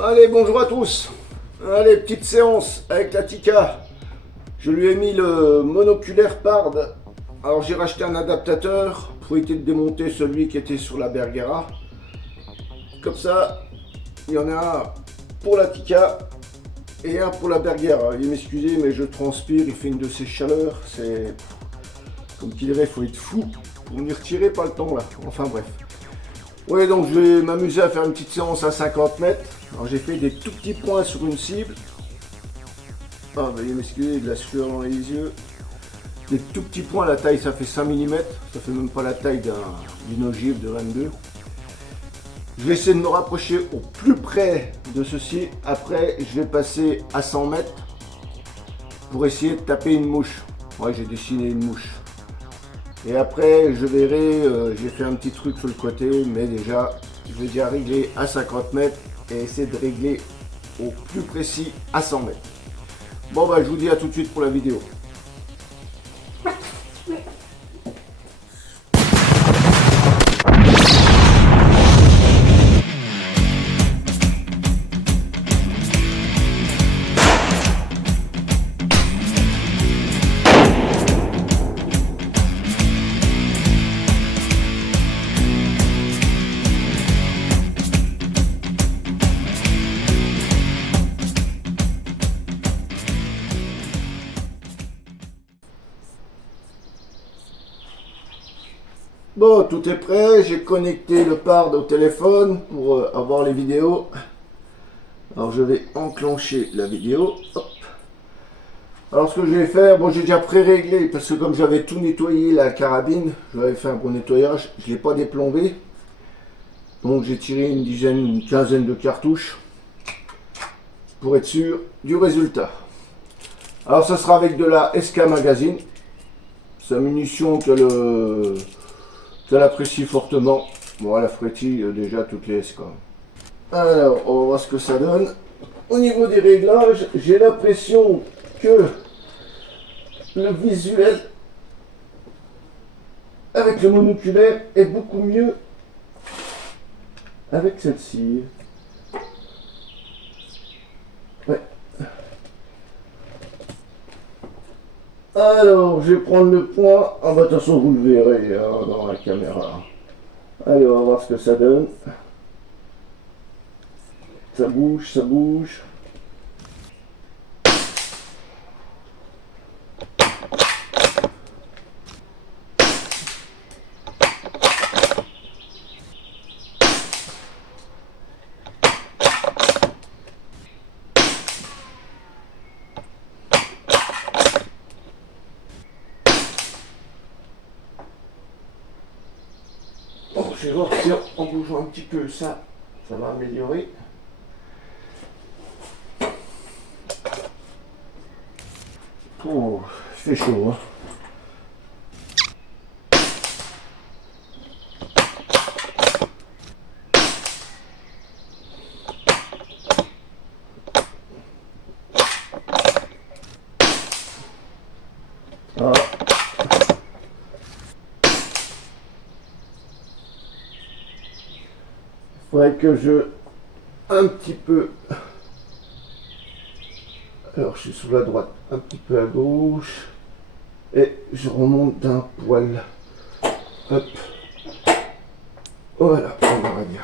Allez, bonjour à tous. Allez, petite séance avec la Tika. Je lui ai mis le monoculaire Pard. Alors j'ai racheté un adaptateur pour éviter de démonter celui qui était sur la Bergera. Comme ça, il y en a un pour la Tika et un pour la Bergera. Veuillez m'excuser, mais je transpire, il fait une de ces chaleurs. C'est comme qu'il dirait, il faut être fou pour m'y retirer, pas le temps là. Enfin bref. Oui, donc je vais m'amuser à faire une petite séance à 50 mètres. Alors j'ai fait des tout petits points sur une cible. Ah, veuillez m'excuser, de la sueur dans les yeux. Des tout petits points, la taille ça fait 5 mm. Ça fait même pas la taille d'une ogive de 22. Je vais essayer de me rapprocher au plus près de ceci. Après, je vais passer à 100 mètres pour essayer de taper une mouche. Ouais, j'ai dessiné une mouche. Et après, je verrai, j'ai fait un petit truc sur le côté, mais déjà, je vais déjà régler à 50 mètres et essayer de régler au plus précis à 100 mètres. Bon, bah, je vous dis à tout de suite pour la vidéo. Bon, tout est prêt, j'ai connecté le Pard au téléphone pour avoir les vidéos. Alors je vais enclencher la vidéo. Hop. Alors ce que je vais faire, bon j'ai déjà pré-réglé parce que comme j'avais tout nettoyé la carabine, j'avais fait un bon nettoyage, je ne l'ai pas déplombé. Donc j'ai tiré une quinzaine de cartouches pour être sûr du résultat. Alors ça sera avec de la SK Magazine. C'est une munition qu'elle apprécie fortement. Bon, elle a frétille déjà toutes les SK. Alors, on va voir ce que ça donne. Au niveau des réglages, j'ai l'impression que le visuel avec le monoculaire est beaucoup mieux avec celle-ci. Ouais. Alors, je vais prendre le point. Ah bah, de toute façon, vous le verrez hein, dans la caméra. Allez, on va voir ce que ça donne. Ça bouge, ça bouge. Bon, je vais voir si en bougeant un petit peu ça va améliorer. Oh, il fait chaud, hein. Ah. Il faudrait que je un petit peu. Alors je suis sur la droite, un petit peu à gauche. Et je remonte d'un poil. Hop. Voilà, on verra bien.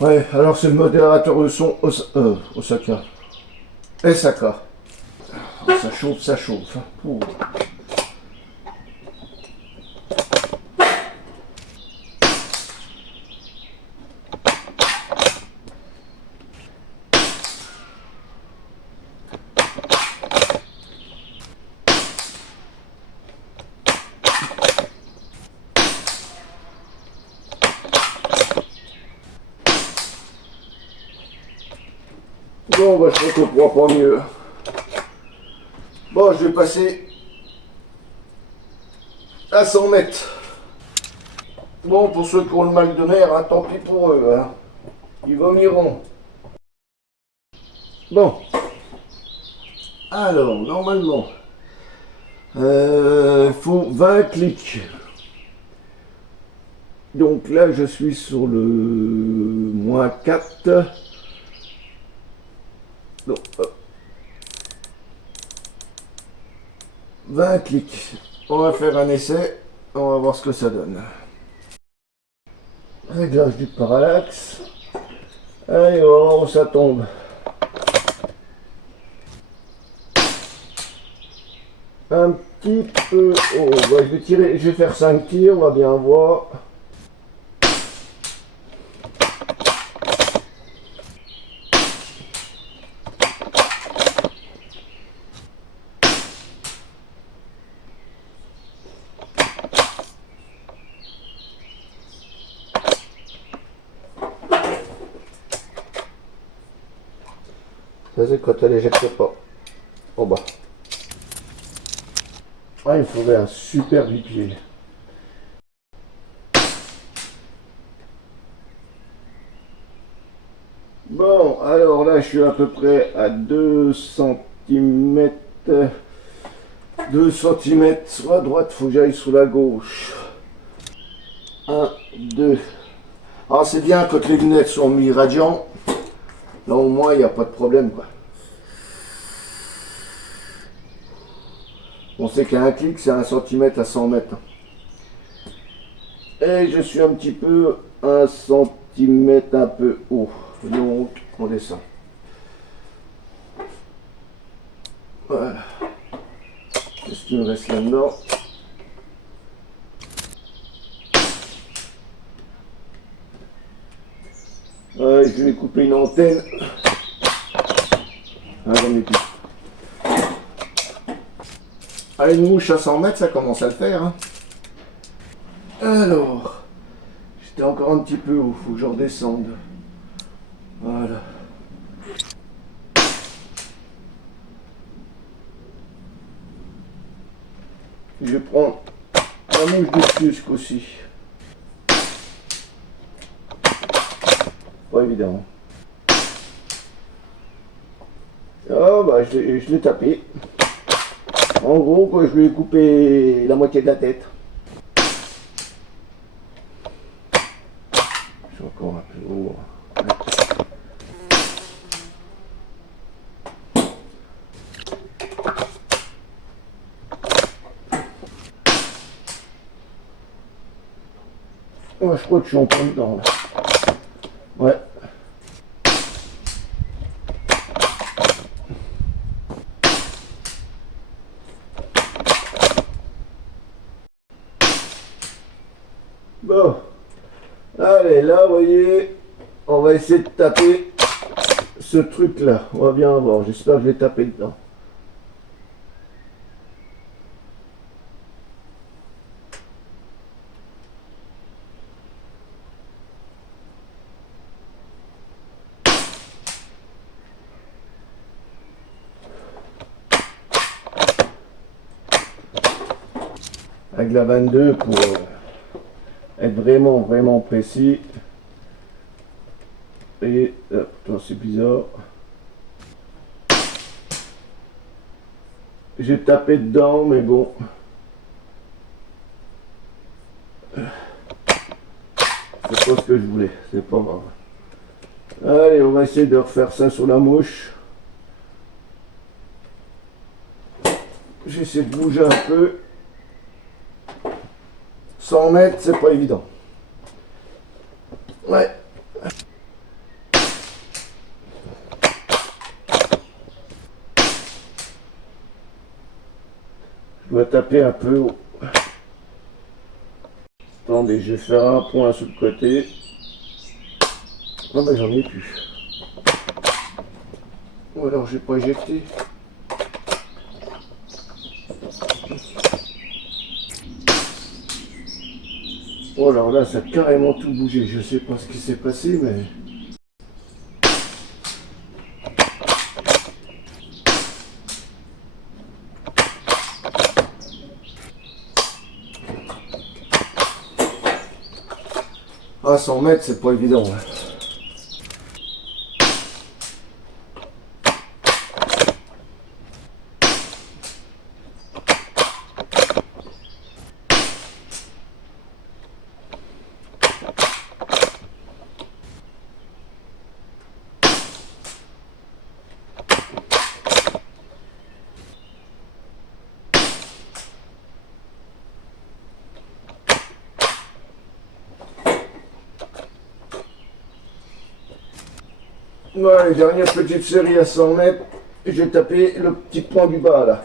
Ouais, alors c'est le modérateur de son Osaka. Esaka. Ça chauffe, ça chauffe. Ouh. Bon, bah, je crois qu'on pourra pas mieux. Bon, je vais passer à 100 mètres. Bon, pour ceux qui ont le mal de mer, hein, tant pis pour eux. Hein. Ils vomiront. Bon. Alors, normalement, il faut 20 clics. Donc là, je suis sur le -4. Donc, 20 clics. On va faire un essai. On va voir ce que ça donne. Réglage du parallaxe. Allez, on va voir où ça tombe. Un petit peu haut. Bah, je vais faire 5 tirs, on va bien voir. Ça c'est quand elle éjecte pas. En bas. Ah, il faudrait un super bipied. Bon, alors là, je suis à peu près à 2 cm. 2 cm sur la droite, faut que j'aille sur la gauche. 1, 2. Ah, c'est bien quand les lunettes sont mi-radiant. Là, au moins, il n'y a pas de problème, quoi. On sait qu'un clic, c'est 1 cm à 100 mètres. Et je suis un petit peu 1 cm un peu haut. Donc, on descend. Voilà. Qu'est-ce qui me reste là-dedans? Je vais couper une antenne. Ah, j'en ai plus. Ah, une mouche à 100 mètres, ça commence à le faire. Hein. Alors, j'étais encore un petit peu haut, faut que je redescende. Voilà. Je vais prendre la mouche de Tusque aussi. Pas évident. Ah bah je l'ai tapé. En gros, quoi, je lui ai coupé la moitié de la tête. Je suis encore un peu haut. Ouais, je crois que je suis en plein dedans là. Ouais. Bon. Allez, là, vous voyez, on va essayer de taper ce truc là. On va bien voir. J'espère que je vais taper dedans. Avec la 22 pour être vraiment précis. Et c'est bizarre. J'ai tapé dedans, mais bon. C'est pas ce que je voulais, c'est pas grave. Allez, on va essayer de refaire ça sur la mouche. J'essaie de bouger un peu. 100 mètres, c'est pas évident. Ouais. Je dois taper un peu haut. Attendez, je vais faire un point sur le côté. Non, ben j'en ai plus. Ou alors j'ai pas éjecté. Oh, alors là, ça a carrément tout bougé. Je sais pas ce qui s'est passé, mais... À 100 mètres, c'est pas évident. Hein. Ouais, dernière petite série à 100 mètres, j'ai tapé le petit point du bas là,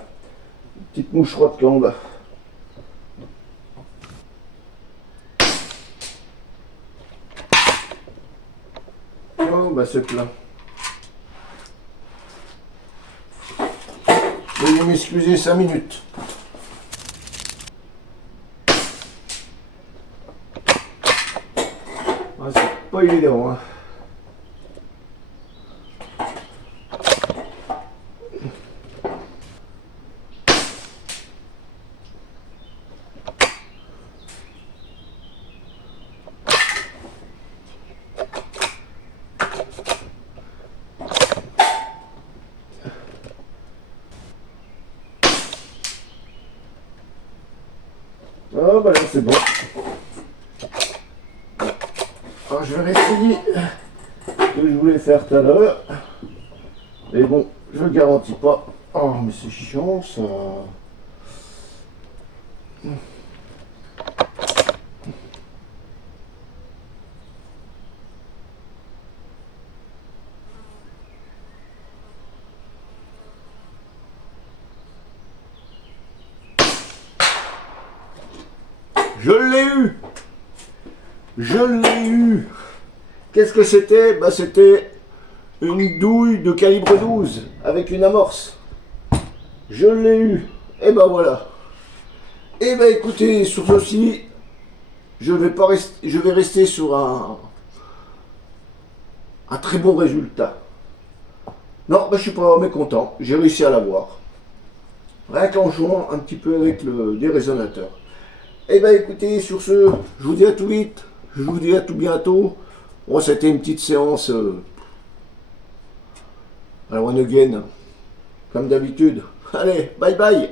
petite moucherotte en bas. Oh bah c'est plein. Veuillez m'excuser 5 minutes. Ah, c'est pas évident hein. Ah bah là c'est bon. Alors je vais réessayer ce que je voulais faire tout à l'heure. Mais bon, je ne garantis pas. Oh mais c'est chiant ça. Je l'ai eu. Je l'ai eu. Qu'est-ce que c'était? Bah c'était une douille de calibre 12 avec une amorce. Je l'ai eu. Et ben voilà. Et ben écoutez, sur ceci, je vais rester sur un très bon résultat. Non, ben, je suis pas mécontent. J'ai réussi à l'avoir. Rien qu'en jouant un petit peu avec le déraisonnateur. Et ben écoutez, sur ce, je vous dis à tout vite. Je vous dis à tout bientôt. Bon, c'était une petite séance à la one again, comme d'habitude. Allez, bye bye.